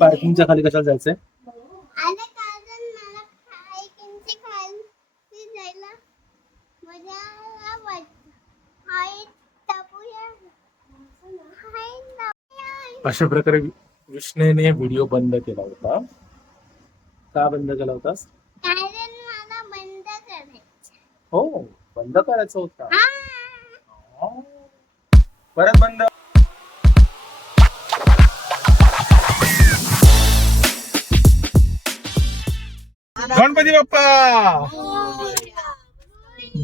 पार्किंगच्या खाली कशाला जायचंय? अशा प्रकारे विष्णूने व्हिडिओ बंद केला होता. का बंद केला होतास? हो, बंद करायचा होता. परत बंद. गणपती बाप्पा.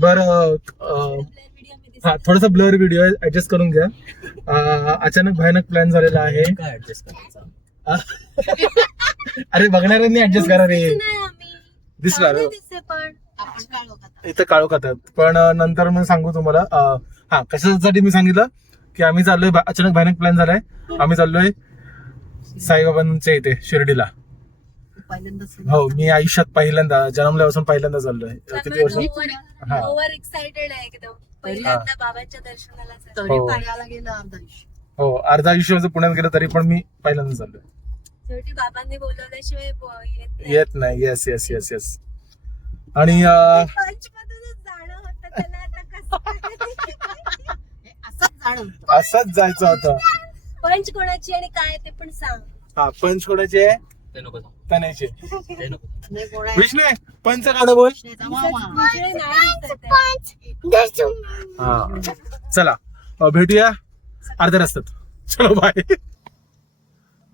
बरं, हा थोडासा ब्लर व्हिडिओ ऍडजस्ट करून घ्या. अचानक भयानक प्लॅन झालेला आहे. काय ऍडजस्ट करायचं? अरे बघणाऱ्यांनी ऍडजस्ट करा रे. दिसला इथं काळो खातात. पण नंतर मी सांगू तुम्हाला. हा कशासाठी मी सांगितलं की आम्ही चाललोय, अचानक भयानक प्लॅन झालाय. आम्ही चाललोय साईबाबांच्या इथे शिर्डीला. हो, मी आयुष्यात पहिल्यांदा, जन्मल्यापासून पहिल्यांदा चाललोय. किती वर्ष? ओव्हर एक्साइटेड आहे एकदम. पहिल्यांदा बाबांच्या दर्शनाला हो. हो, अर्धा आयुष्य पुण्यात गेलं तरी पण मी पहिल्यांदा चाललोय. शेवटी बाबांनी बोलवल्याशिवाय येत नाही. Yes yes yes yes. आणि पंचमधूनच जाणं होतं त्याला. आता कसं असंच जायचं होतं. पंच कोणाची आणि काय ते पण सांग. हा, पंच कोणाचे? ते नको सांगू. तनायचे. ते नको. विष्णू पंच गाणं बोल. विषय नाही दिसत आहे. हा, चला भेटूया अर्ध्या रस्त्यात. चलो बाय.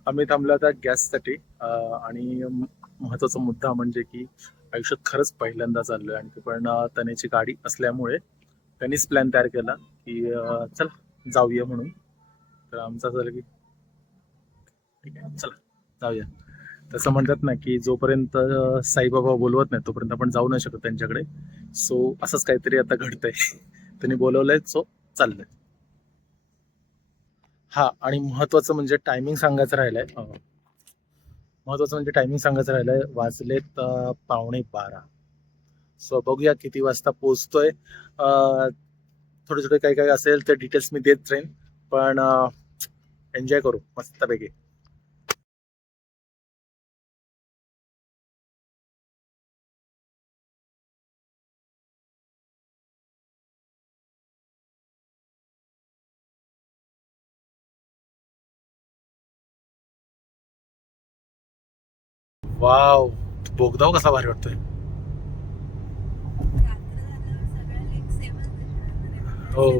आम्ही थांबलो आता गॅससाठी. आणि महत्वाचा मुद्दा म्हणजे की आयुष्यात खरंच पहिल्यांदा चाललोय. आणि ते पण तनेची गाडी असल्यामुळे त्यांनीच प्लॅन तयार केला की चला जाऊया म्हणून. तर आमचा झालं की ठीक आहे चला जाऊया. तसं म्हणतात ना की जोपर्यंत साईबाबा बोलवत नाही तोपर्यंत आपण जाऊ नाही शकत त्यांच्याकडे. सो असंच काहीतरी आता घडतंय. त्यांनी बोलवलंय सो चाललंय. हा, आणि महत्वाचं म्हणजे टायमिंग सांगायचं राहिलंय. वाजलेत 11:45. सो बघूया किती वाजता पोहोचतोय. थोडे थोडे काही काही असेल ते डिटेल्स मी देत राहीन. पण एन्जॉय करू मस्तपैकी. वाव, बोगदाव कसा भारी वाटतोय. हो,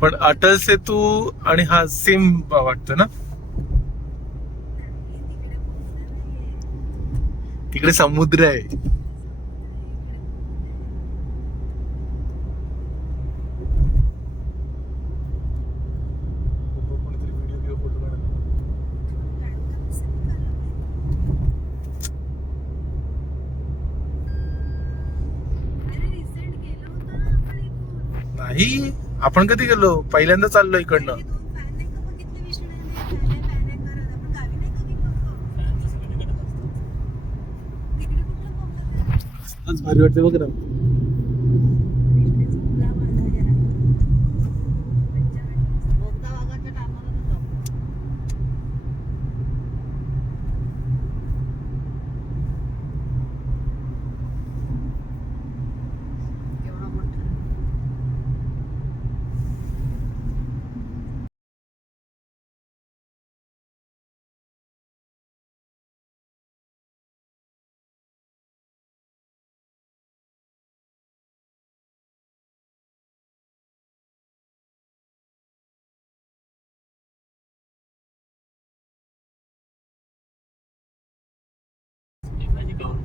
पण अटल सेतू आणि हा सेम वाटतं ना. तिकडे समुद्र आहे. नाही, आपण कधी गेलो? पहिल्यांदा चाललो इकडनं. भारी वाटते बघ ना.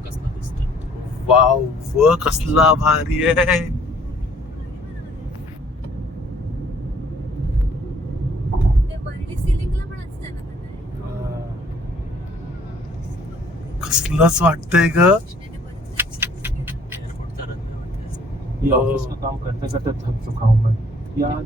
कसला दिसतोय. वाव, व कसला भारी आहे. कसलंच वाटतंय ग. एअरपोर्टचा रन ऑफिस में काम करते करते थक चुका हूं मैं यार.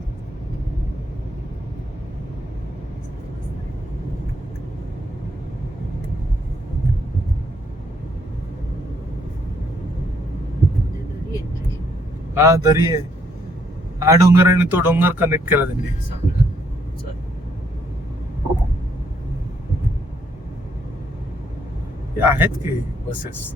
हा, दरी आहे. हा डोंगर आणि तो डोंगर कनेक्ट केला त्यांनी. चालेल. हे आहेत की बसेस.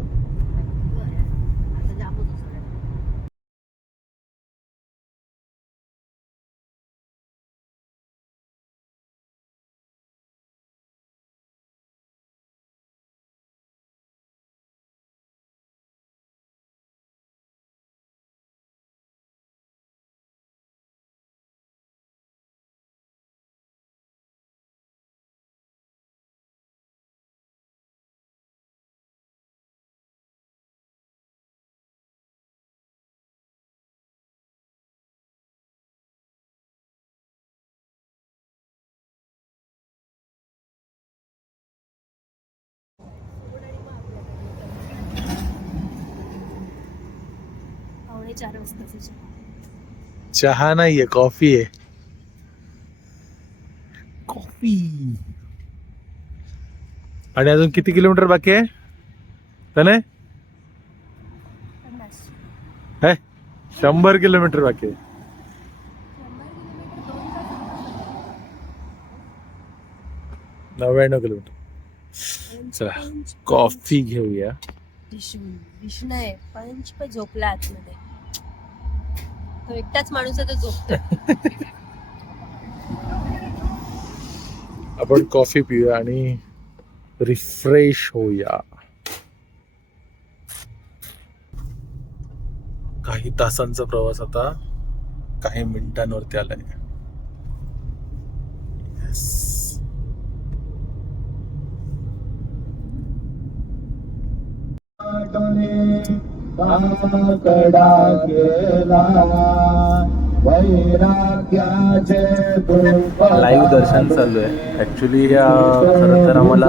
पावणे 4 वाजता चहा नाहीये, कॉफी आहे. कॉफी. आणि अजून किती किलोमीटर बाकी आहे त्याने? 100 किलोमीटर बाकी आहे. 99 किलोमीटर. चला कॉफी घेऊया. विष्णू आहे पंच पण झोपला आतमध्ये. तो एकटाच माणूस आहे, तो झोपतो. आपण कॉफी पिऊया आणि रिफ्रेश होऊया. काही तासांचा प्रवास आता काही मिनिटांवरती आलाय. लाईव्ह दर्शन चालू आहे. ॲक्च्युली खरं तर आम्हाला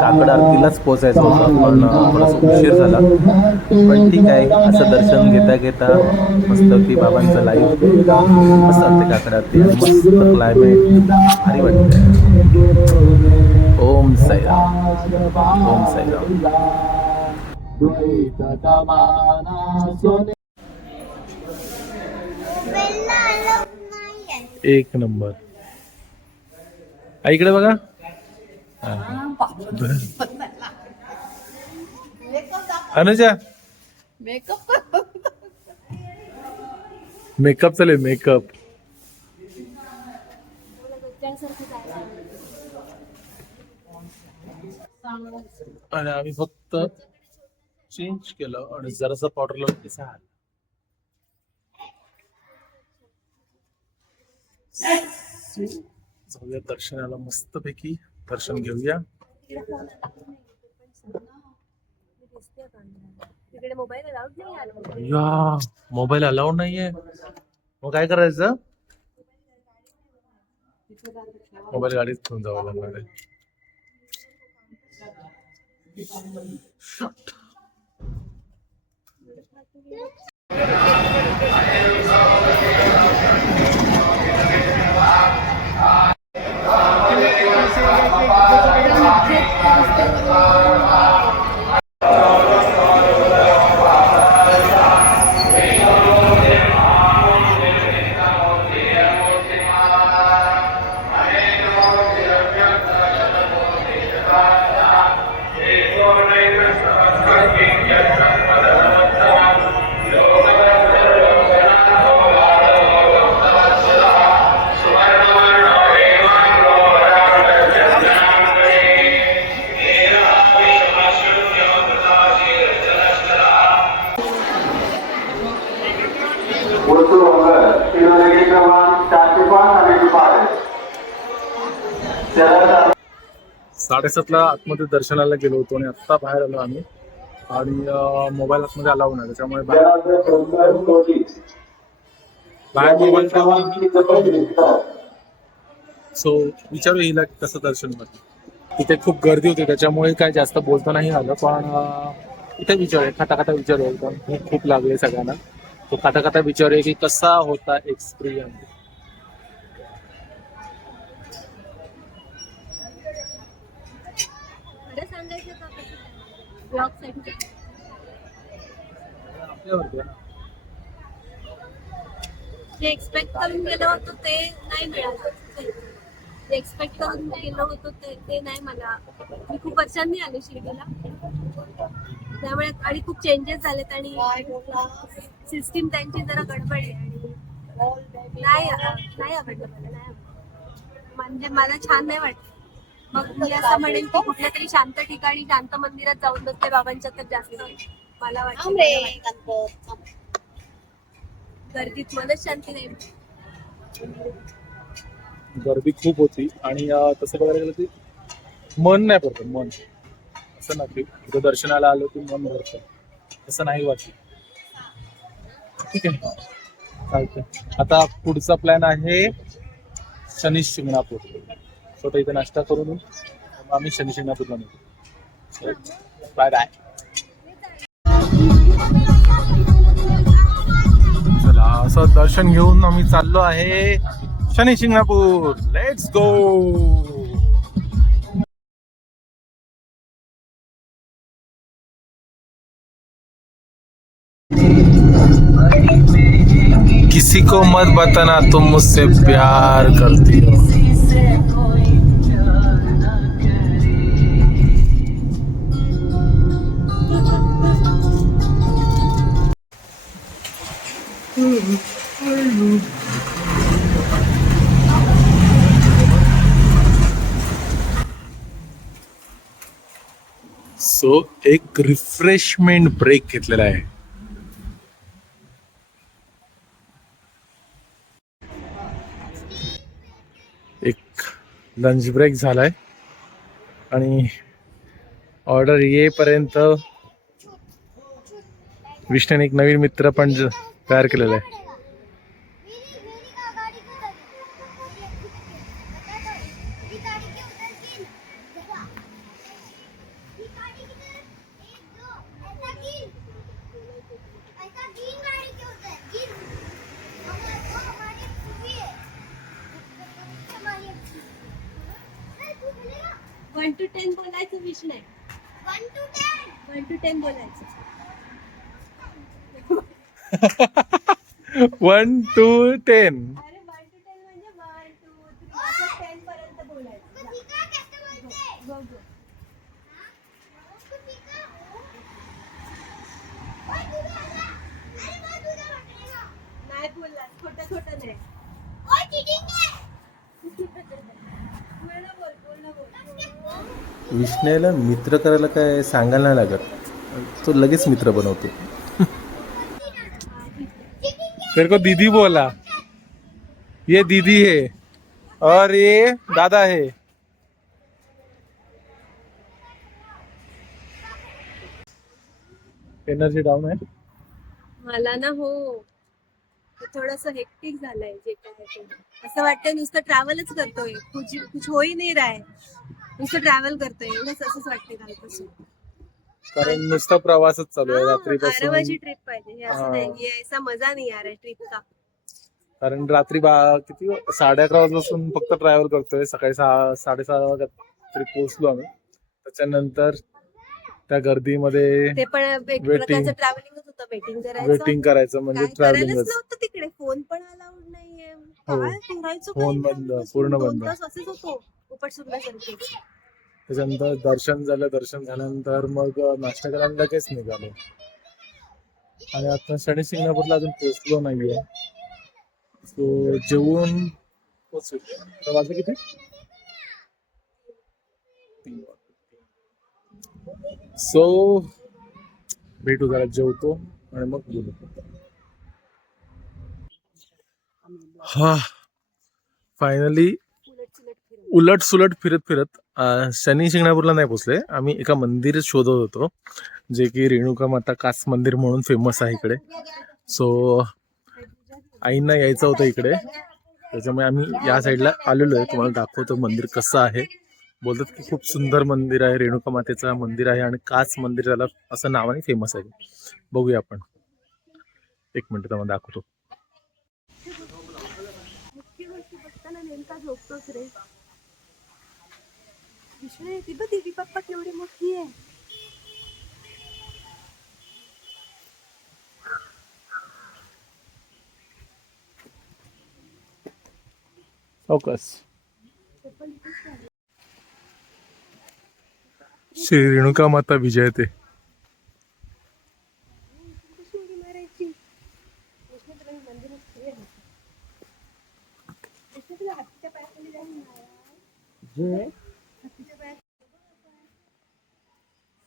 काकड आरतीलाच पोचायचं होतं, पण थोडासा उशीर झाला. पण ठीक आहे, असं दर्शन घेता घेता मस्त की बाबांचं लाईव्ह मस्त असते काकड आरती. मस्त क्लायमेट भारी वाटते. ओम साईराम, ओम साईराम. एक नंबर. इकडे बघा. अनुजा मेकअप चालेल, मेकअप. आणि आम्ही फक्त चेंज केलं आणि जरासं पावडर लावून की झालं. जाऊया दर्शनाला, मस्तपैकी दर्शन घेऊया. या मोबाईल अलाउड नाहीये, मग काय करायचं? मोबाईल गाडीत घेऊन जावं लागणार आहे. साडेसातला आतमध्ये दर्शनाला गेलो होतो आणि आत्ता बाहेर आलो आम्ही. आणि मोबाईल आतमध्ये अलाव नाही, त्याच्यामुळे बाहेर मोबाईल. सो विचारू हिला कसं दर्शन होतं. तिथे खूप गर्दी होती, त्याच्यामुळे काय जास्त बोलता नाही आलं. पण इथे विचारूया, खाटा विचारूया. एकदम खूप लागले सगळ्यांना. तो खाटा विचारूया की कसा होता एक्सपिरियन्स. जे एक्सपेक्ट करून गेलो होतो ते नाही मिळालं. एक्सपेक्ट करून गेलो होतो ते नाही मला. मी खूप वर्षांनी आले शिर्डीला, त्यामुळे आणि खूप चेंजेस झालेत आणि सिस्टीम त्यांची जरा गडबड आहे आणि नाही आवडलं मला, नाही आवडलं. म्हणजे मला छान नाही वाटलं. मग मी असं म्हणेन की कुठल्या तरी शांत ठिकाणी शांत मंदिरात जाऊन बसते बाबांच्या तर जास्त मला वाटतं. गर्दीत मनच शांती नाही. गर्दी खूप होती आणि तसं बघायला गेलं की मन नाही भरतं, मन असं ना की इथं दर्शनाला आलो की मन भरतं, तसं नाही वाटलं. ठीक आहे, चालतंय. आता पुढचा प्लॅन आहे शनी शिंगणापूर. स्वतः इथे नाश्ता करून मग आम्ही शनी शिंगणापूरला निघू. Bye bye. चला, असं दर्शन घेऊन आम्ही चाललो आहे शनी शिंगणापूर. Let's go. किसी को मत बताना तुम मुझसे प्यार करती हो. सो एक रिफ्रेशमेंट ब्रेक घेतलेला आहे. एक लंच ब्रेक झालाय आणि ऑर्डर येईपर्यंत विष्णूने एक नवीन मित्र पण तयार केलेला आहे. वन टू 10 बोलायचं विषय नाही. 1 to 10 बोलायचं. 1 to 10. अरे 1 to 10 म्हणजे 1 2 3 असं 10 पर्यंत बोलायचं. बघ. नाही बोलला, खोटं नाही. विष्णूला मित्र करायला काय सांगायला नाही लागत, तो लगेच मित्र बनवतो. तेरे को दीदी बोला, ये दीदी है और ये दादा है. एनर्जी डाऊन आहे. मला ना हो थोडस हेक्टिक झालंय जे काय ते. असं वाटतंय नुसतं ट्रॅव्हलच करतोय, कुछ हो ही नाही राय, नुसतं ट्रॅव्हल करतोय एवढंच, असंच वाटतंय कालपासून. कारण नुसता प्रवासच चालू आहे रात्रीपासून. आरामाची ट्रिप पाहिजे, हे असं नाही ये ऐसा मजा नाही आ रहा ट्रिप का. कारण रात्री किती 11:30 वाजल्यापासून फक्त ट्रॅव्हल करतोय. सकाळी 6-6:30 वाजता तरी पोहोचलो आम्ही. त्याच्यानंतर त्या गर्दीमध्ये ते पण एक प्रकारचं ट्रॅव्हलिंगच होतं, वेटिंग करायचं म्हणजे काय करायलाच ट्रॅव्हलिंगच. नव्हतं तिकडे, फोन पण अलाउड नाहीये. हो. काय करायचं, फोन बंद, पूर्ण बंद. 2 तास असेच होतो उपट सुटल्यासारखे. त्याच्यानंतर दर्शन झालं. दर्शन झाल्यानंतर मग नाश्ता करायला लगेच निघालो आणि आता शनी शिंगणापूरला अजून पोहोचलो नाहीये. सो जेवून पोहोचू. तर वाजले किती? 3 वाजले. सो भेटू, जरा जेवतो आणि मग बोलू. हा, फायनली उलट सुलट फिरत शनी शिंगणापूरला नाही पोचले. आम्ही एका मंदिर शोधत होतो जे की रेणुका माता कास मंदिर म्हणून फेमस आहे इकडे. सो आईंना यायचं होतं इकडे, त्याच्यामुळे आम्ही या साईडला आलेलो आहे. तुम्हाला दाखवतो मंदिर कसं आहे. बोलतात की खूप सुंदर मंदिर आहे, रेणुका मातेचं मंदिर आहे आणि कास मंदिर त्याला असं नावाने फेमस आहे. बघूया आपण, एक मिनिट तुम्हाला दाखवतो. मुख्य गोष्टी बघताना नेमका झोपतोच रे विष्णू. ती बघ दीदी पप्पा केवढी मोठी आहे. फोकस. ते पण श्री रेणुका माता विजयते.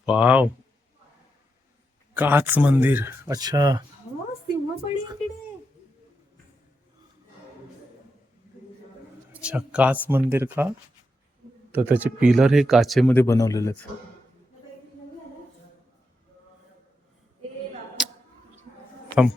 वाव, काच मंदिर. अच्छा, अच्छा काच मंदिर का? तर त्याचे पिलर हे काचेमध्ये बनवलेले आहेत. थांब.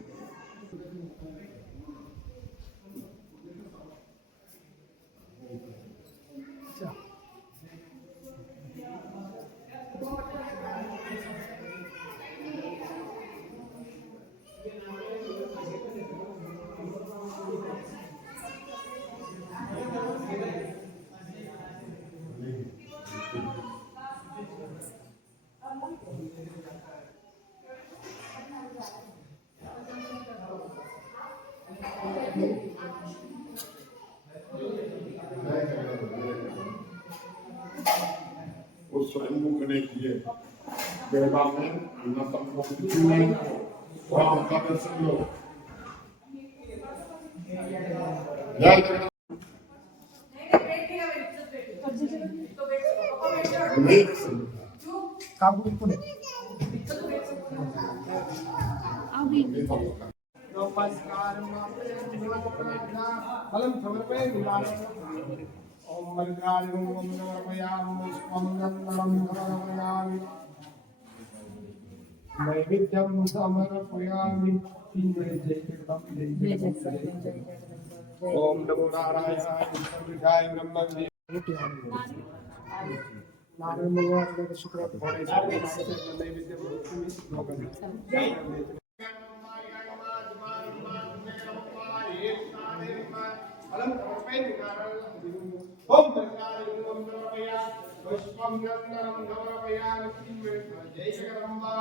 वो स्वयं करने की है बेटा में ना संभव नहीं वो हम का दर्शन लो या फलम समर्पय ओम मल्लिकार्जुन ओम समर्पयामि पुष्पं गन्धं समर्पयामि नैवेद्यं समर्पयामि ओम नमो नारायणाय विष्णुविधाय ब्रह्मणे नारायण भगवान का शुक्र होने से नैवेद्यं फलम समर्पयामि ओम मल्लिकार्जुन ओम समर्पयामि पुष्पं गन्धं समर्पयामि जय जगदम्बा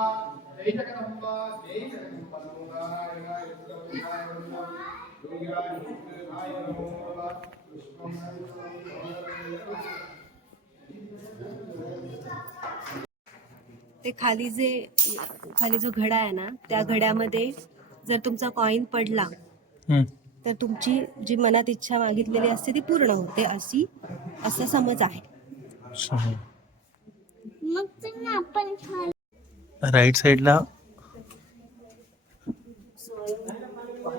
जय जगदम्बा जय जगदम्बा नमो नारायणाय विष्णुविधाय ब्रह्मणे योगिराज विष्णुविधाय नमो नमः पुष्पं ते खाली जो घडा आहे ना, त्या घड्यामध्ये जर तुमचा कॉइन पडला तर तुमची जी मनात इच्छा मागितलेली असते ती पूर्ण होते, असं समज आहे. राईट साइडला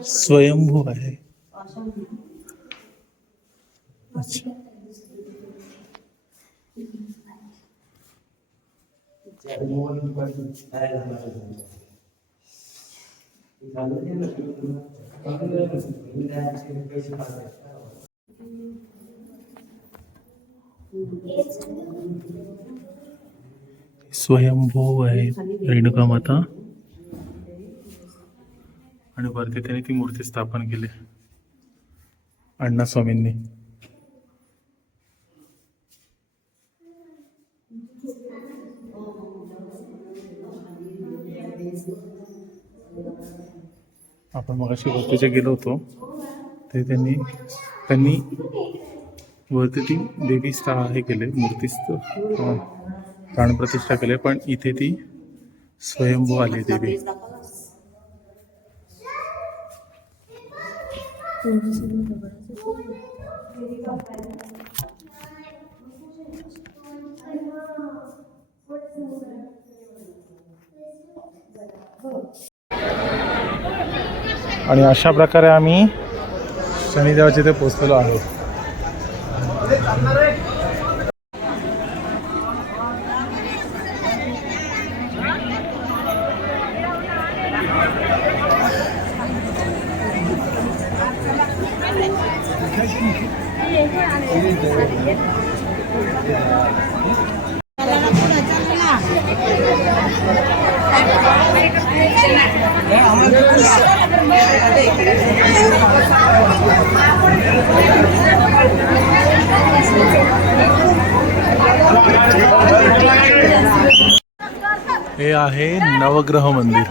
स्वयंभू आहे. अच्छा, स्वयंभू आहे रेणुका माता आणि वरती त्यांनी ती मूर्ती स्थापन केली अण्णा स्वामींनी. आपण मगाशी वरती जे गेलो होतो ते त्यांनी वरती ती देवी हे केले, मूर्ती प्राणप्रतिष्ठा केली, पण इथे ती स्वयंभू आली देवी. आणि अशा प्रकारे आम्ही शनिदेवाच्या इथे पोहोचलेलो आहोत. हे आहे नवग्रह मंदिर.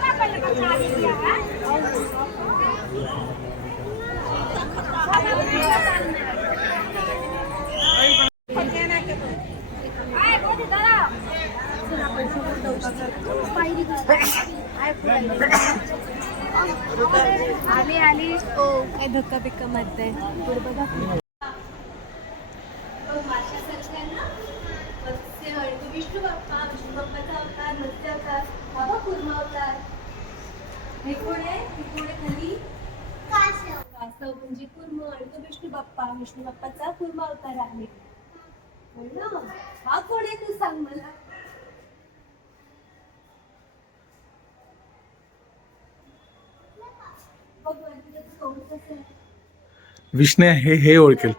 आली ओ काय धक्का बिक्का मारताय पुढे बघा माशासारख्यांना मत्स्य विष्णू बाप्पा विष्णू बाप्पाचा अवतार मत्स्य अवतार बाबा कुर्मा अवतार हे कोण आहे खाली कासव म्हणजे कुर्म आणि तो विष्णू बाप्पाचा कुर्मा अवतार आहे हो ना हा कोण आहे तू सांग मला बघ वरती त्याचं तोंड कसं आहे. विष्णू हे ओळखेल.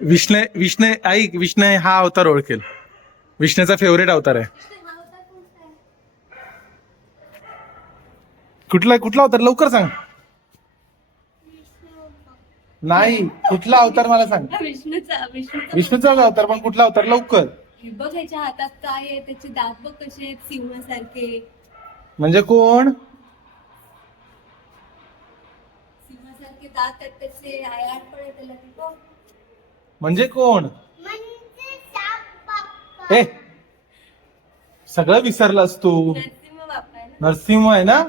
विष्णू ऐक, विष्णू हा अवतार ओळखेल. विष्णूचा फेवरेट अवतार आहे. हा अवतार कोणता आहे? कुठला अवतार लवकर सांग. नाही कुठला अवतार मला सांग. विष्णूचा विष्णूचा अवतार पण कुठला अवतार लवकर. हे बघ ह्याच्या हातात काय आहे त्याचे दात बघ कसे आहेत सिंहासारखे म्हणजे कोण. सिंहासारखे दात आहेत त्याचे आयात पण आहे त्याला ते बघ. म्हणजे कोण. ए सगळं विसरलास तू. नरसिंह बाप्पा आहे ना. नरसिंह आहे ना.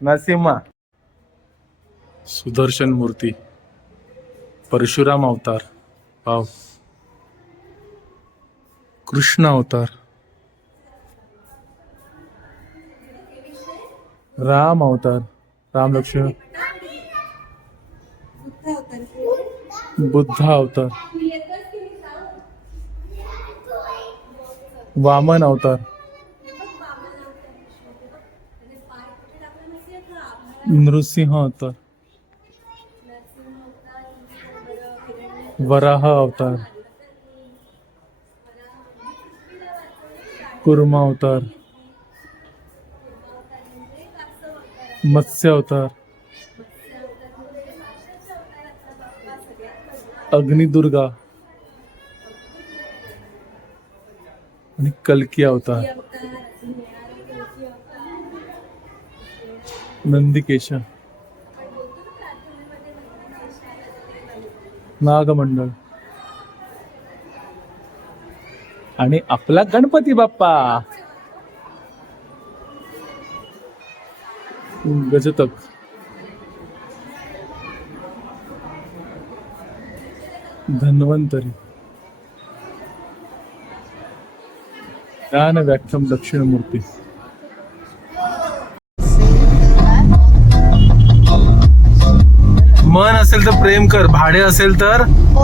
नरसिंह. सुदर्शन मूर्ती. परशुराम अवतार. वाव. कृष्ण अवतार. राम अवतार. राम लक्ष्मण. बुद्ध अवतार कोण? बुद्ध अवतार. तू येतोस की मी सांग? वामन अवतार. हे बघ वामन अवतार विष्णू ते बघ. त्याने पाय कुठे टाकले माहिती आहे का आपल्याला? नृसिंह अवतार. नरसिंह अवतार बरं, हिरण्य वराह अवतार. कुर्मा अवतार. मत्स्य अवतार. अग्निदुर्गा आणि कल्की अवतार. नंदिकेश. नागमंडळ आणि आपला गणपती बाप्पा. गजतक. धन्वंतरी. ज्ञान व्याख्याम दक्षिणमूर्ती. मन असेल तर प्रेम कर, भाडे असेल तर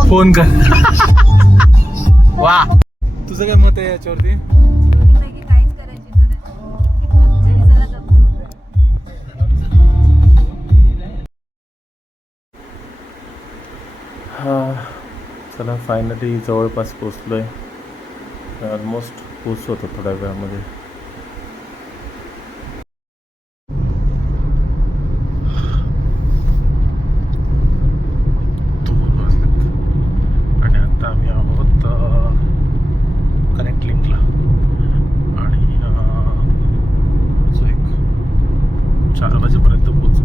फोन कर. वा. तुझं काय मत आहे याच्यावरती. दोन्हीपैकी काहीच करायची गरज नाही. जरी जरा गपचूप. हा चला फायनली जवळपास पोचलो आहे. ऑलमोस्ट पोचलो होतो थोड्या वेळामध्ये. आणि आता आम्ही आहोत कनेक्ट लिंकला आणि एक 4 वाजेपर्यंत पोहोचू.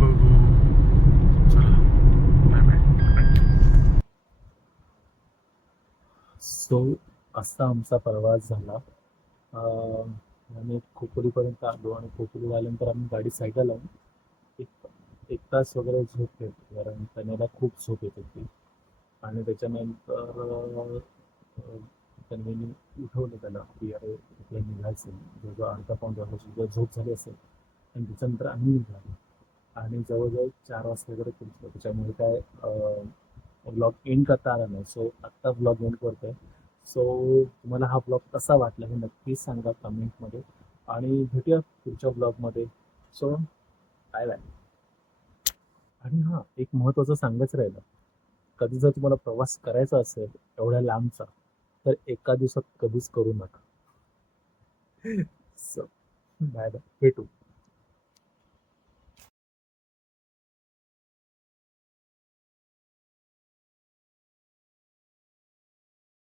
बघू. चला बाय बाय. सो असा आमचा प्रवास झाला. आम्ही खोपोलीपर्यंत आलो आणि खोपोली झाल्यानंतर आम्ही गाडी साईडला लावून एक तास वगैरे झोप घेतली कारण तन्याला खूप झोप येत होती. आणि त्याच्यानंतर त्यांनी उठवलं त्याला की अरे आपल्याला निघायचं. जवळजवळ अर्धा पाऊण तासाची जर झोप झाली असेल आणि त्याच्यानंतर आम्ही निघालो आणि जवळजवळ 4 वाजता वगैरे पोहोचलो. त्याच्यामुळे काय ब्लॉग एंड करता आला नाही. सो आत्ता ब्लॉग एंड करतोय. सो तुम्हाला हा ब्लॉग कसा वाटला हे नक्कीच सांगा कमेंटमध्ये आणि भेटूया पुढच्या ब्लॉगमध्ये. So bye bye. आणि हां एक महत्त्वाचं सांगायचं राहिलं. कधी जर तुम्हाला प्रवास करायचा असेल एवढ्या लांबचा तर एका दिवसात कधीच करू नका. So bye bye. भेटू.